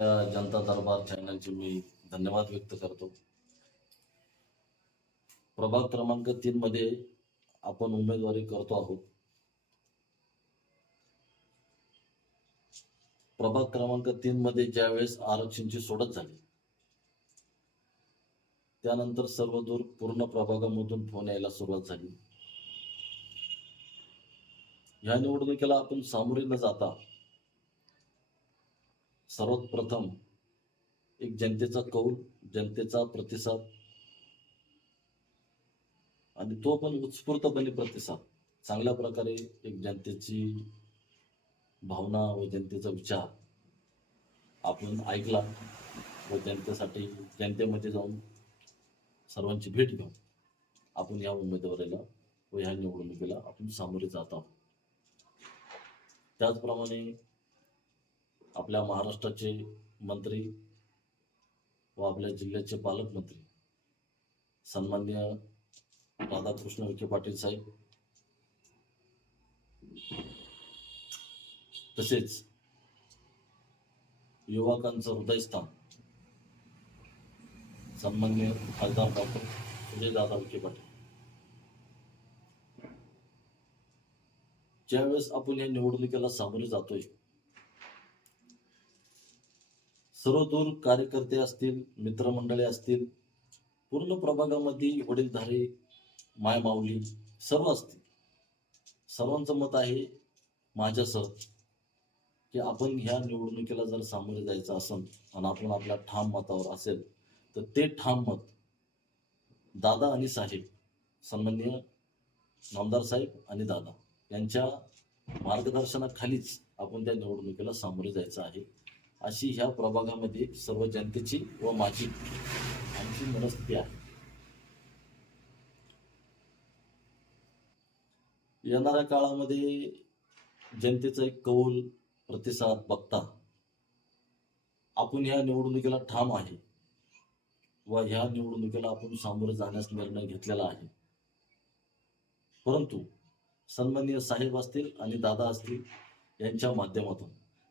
जनता दरबार चॅनलचे मी धन्यवाद व्यक्त करतो. प्रभाग क्रमांक तीन मध्ये आपण उमेदवारी करतो आहोत. प्रभाग क्रमांक तीन मध्ये ज्यावेळेस आरक्षणची सोडत झाली त्यानंतर सर्वदूर पूर्ण प्रभागामधून फोन यायला सुरुवात झाली. ह्या निवडणुकीला आपण सामोरे न जाता सर्वप्रथम एक जनतेचा कौल जनतेचा प्रतिसाद आणि तो पण उत्स्फूर्तपणे प्रतिसाद. चांगल्या प्रकारे एक जनतेची भावना व जनतेचा विचार आपण ऐकला व जनतेसाठी जनतेमध्ये जाऊन सर्वांची भेट घेऊन आपण या उमेदवारीला व ह्या निवडणुकीला आपण सामोरे जात आहोत. त्याचप्रमाणे आपल्या महाराष्ट्राचे मंत्री व आपल्या जिल्ह्याचे पालकमंत्री सन्मान्य राधाकृष्ण विखे पाटील साहेब. तसेच युवकांचं हृदयस्थान सन्मान्य खासदार डॉक्टर सुजयदादा विखे पाटील. ज्यावेळेस आपण या निवडणुकीला सामोरे जातोय सर्वदूर कार्यकर्ते असतील मित्रमंडळी असतील पूर्ण प्रभागामध्ये वडीलधारे मायमाऊली सर्व असतील. सर्वांचं मत आहे माझ्यासह की आपण ह्या निवडणुकीला जर सामोरे जायचं असेल आणि आपण आपल्या ठाम मतावर असेल तर ते ठाम मत दादा आणि साहेब सन्मान्य नामदार साहेब आणि दादा यांच्या मार्गदर्शनाखालीच आपण त्या निवडणुकीला सामोरे जायचं आहे. अशी ह्या प्रभागामध्ये सर्व जनतेची व माझी आमची मनस्थिती आहे. येणाऱ्या काळामध्ये जनतेचा एक कौल प्रतिसाद बघता आपण ह्या निवडणुकीला ठाम आहे व ह्या निवडणुकीला आपण सामोरे जाण्यास निर्णय घेतलेला आहे. परंतु सन्माननीय साहेब असतील आणि दादा असतील यांच्या माध्यमातून.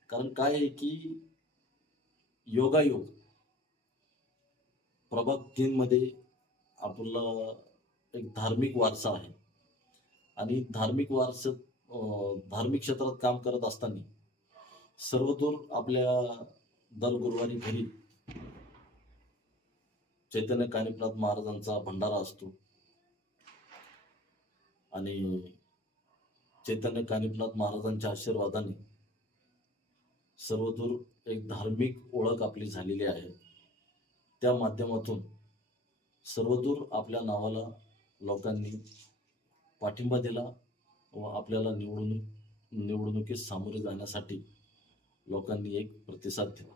कारण काय आहे की योगायोग. प्रभाग तीनमध्ये आपला एक धार्मिक वारसा आहे. आणि धार्मिक वारसा धार्मिक क्षेत्रात काम करत असताना सर्वदूर आपल्या दर गुरुवारी घरी चैतन्य कानिपनाथ महाराजांचा भंडारा असतो. आणि चैतन्य कानिपनाथ महाराजांच्या आशीर्वादाने सर्वदूर एक धार्मिक ओळख आपली झालेली आहे. त्या माध्यमातून सर्वदूर आपल्या नावाला लोकांनी पाठिंबा दिला व आपल्याला निवडणूक निवडणुकीत सामोरे जाण्यासाठी लोकांनी एक प्रतिसाद दिला.